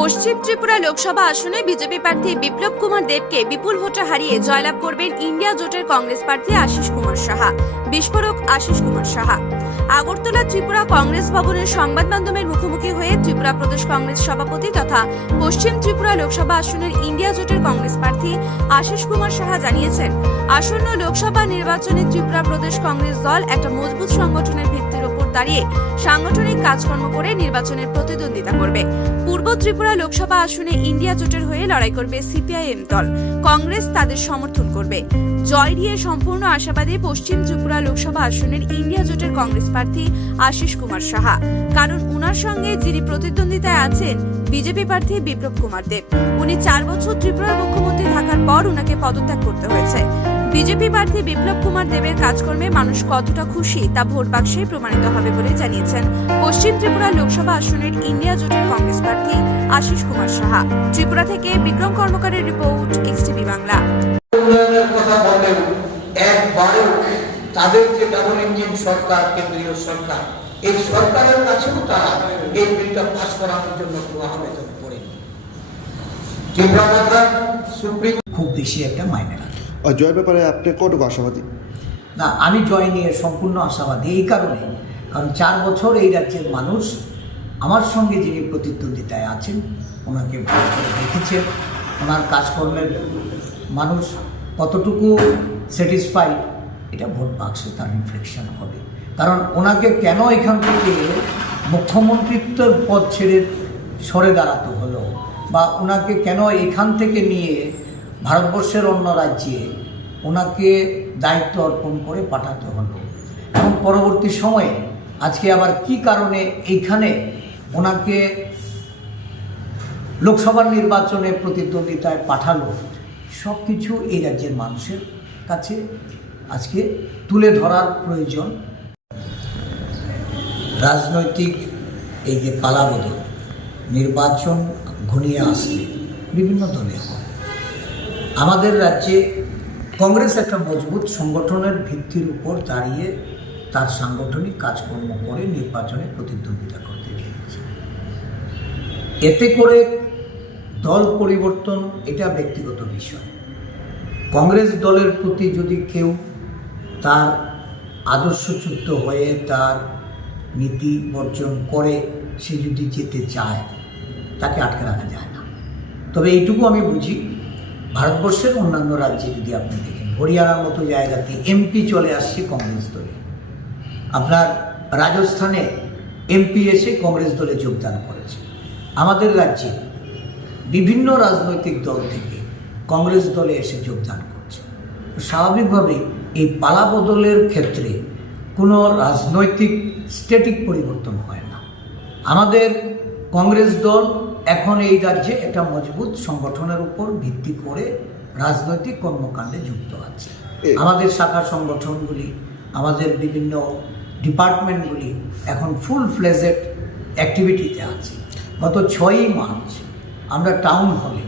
পশ্চিম ত্রিপুরা লোকসভা আসনে বিজেপি প্রার্থী বিপ্লব কুমার দেবকে বিপুল ভোটে হারিয়ে জয়লাভ করবেন ইন্ডিয়া জোটের কংগ্রেস প্রার্থী আশিস কুমার সাহা, বিস্ফোরক আশিস কুমার সাহা। আগরতলা ত্রিপুরা কংগ্রেস ভবনের সংবাদ মাধ্যমের মুখোমুখি হয়ে ত্রিপুরা প্রদেশ কংগ্রেস সভাপতি তথা পশ্চিম ত্রিপুরা লোকসভা আসনের ইন্ডিয়া জোটের কংগ্রেস প্রার্থী আশিস কুমার সাহা জানিয়েছেন, আসন্ন লোকসভা নির্বাচনে ত্রিপুরা প্রদেশ কংগ্রেস দল একটা মজবুত সংগঠনের দাঁড়িয়ে সাংগঠনিক কাজকর্ম করে নির্বাচনের প্রতিদ্বন্দ্বিতা করবে। পূর্ব ত্রিপুরা লোকসভা আসনে ইন্ডিয়া জোটের হয়ে লড়াই করবে সিপিআইএম দল। কংগ্রেস তাদের সমর্থন করবে। জয় নিয়ে সম্পূর্ণ আশাবাদী পশ্চিম ত্রিপুরা লোকসভা আসনের ইন্ডিয়া জোটের কংগ্রেস প্রার্থী আশিস কুমার সাহা। কারণ উনার সঙ্গে যিনি প্রতিদ্বন্দ্বিতায় আছেন, বিজেপি প্রার্থী বিপ্লব কুমার দেব। উনি চার বছর ত্রিপুরার মুখ্যমন্ত্রী থাকার পর উনাকে পদত্যাগ করতে হয়েছে। বিজেপি প্রার্থী বিপ্লব কুমার দেবের কাজকর্মে মানুষ কতটা খুশি তা ভোট বাক্সে প্রমাণিত হবে বলে জানিয়েছেন পশ্চিম ত্রিপুরা লোকসভা আসনের ইন্ডিয়া জোটের কংগ্রেস প্রার্থী আশিস কুমার সাহা। ত্রিপুরা থেকে বিক্রম কর্মকারের রিপোর্ট এক্সটিভি বাংলা। উন্নয়নের কথা বলেও একবারও তাদের যে ডাবল ইঞ্জিন সরকার কেন্দ্রীয় সরকার এই সরকারের কাছেও তারা এই বিলটা পাস করানোর জন্য কোনো আবেদন করেনি। ত্রিপুরা সুপ্রিম খুব বেশি একটা মাইনে আর জয়ের ব্যাপারে আপনি কতটুকু আশাবাদী? না, আমি জয় নিয়ে সম্পূর্ণ আশাবাদী এই কারণে। কারণ চার বছর এই রাজ্যের মানুষ আমার সঙ্গে যিনি প্রতিদ্বন্দ্বিতায় আছেন, ওনাকে ভালো করে দেখেছেন। ওনার কাজকর্মের মানুষ কতটুকু স্যাটিসফাইড এটা ভোট বাক্সে তার রিফ্লেকশন হবে। কারণ ওনাকে কেন এখান থেকে মুখ্যমন্ত্রিত্বের পদ ছেড়ে সরে দাঁড়াতে হলো? বা ওনাকে কেন এখান থেকে নিয়ে ভারতবর্ষের অন্য রাজ্যে ওনাকে দায়িত্ব অর্পণ করে পাঠাতে হলো। এবং পরবর্তী সময়ে আজকে আবার কি কারণে এইখানে ওনাকে লোকসভার নির্বাচনে প্রতিদ্বন্দ্বিতায় পাঠালো সব কিছু এই রাজ্যের মানুষের কাছে আজকে তুলে ধরার প্রয়োজন। রাজনৈতিক এই যে পালাবদল নির্বাচন ঘনিয়ে আসলে বিভিন্ন দলে হয়। আমাদের রাজ্যে কংগ্রেস একটা মজবুত সংগঠনের ভিত্তির উপর দাঁড়িয়ে তার সাংগঠনিক কাজকর্ম করে নির্বাচনে প্রতিদ্বন্দ্বিতা করতে গিয়েছে। এতে করে দল পরিবর্তন, এটা ব্যক্তিগত বিষয়। কংগ্রেস দলের প্রতি যদি কেউ তার আদর্শচ্যুত হয়ে তার নীতি বর্জন করে, সে যদি যেতে চায়, তাকে আটকে রাখা যায় না। তবে এইটুকু আমি বুঝি। ভারতবর্ষের অন্যান্য রাজ্যে যদি আপনি দেখেন, হরিয়ানার মতো জায়গাতে এমপি চলে আসছে কংগ্রেস দলে। আপনার রাজস্থানে এমপি এসে কংগ্রেস দলে যোগদান করেছে। আমাদের রাজ্যে বিভিন্ন রাজনৈতিক দল থেকে কংগ্রেস দলে এসে যোগদান করছে। স্বাভাবিকভাবে এই পালাবদলের ক্ষেত্রে কোনো রাজনৈতিক স্ট্যাটিক পরিবর্তন হয় না। আমাদের কংগ্রেস দল এখন এই রাজ্যে একটা মজবুত সংগঠনের উপর ভিত্তি করে রাজনৈতিক কর্মকাণ্ডে যুক্ত আছে। আমাদের শাখা সংগঠনগুলি আমাদের বিভিন্ন ডিপার্টমেন্টগুলি এখন ফুল ফ্লেজেড অ্যাক্টিভিটিতে আছে। গত ছয়ই মার্চ আমরা টাউন হলে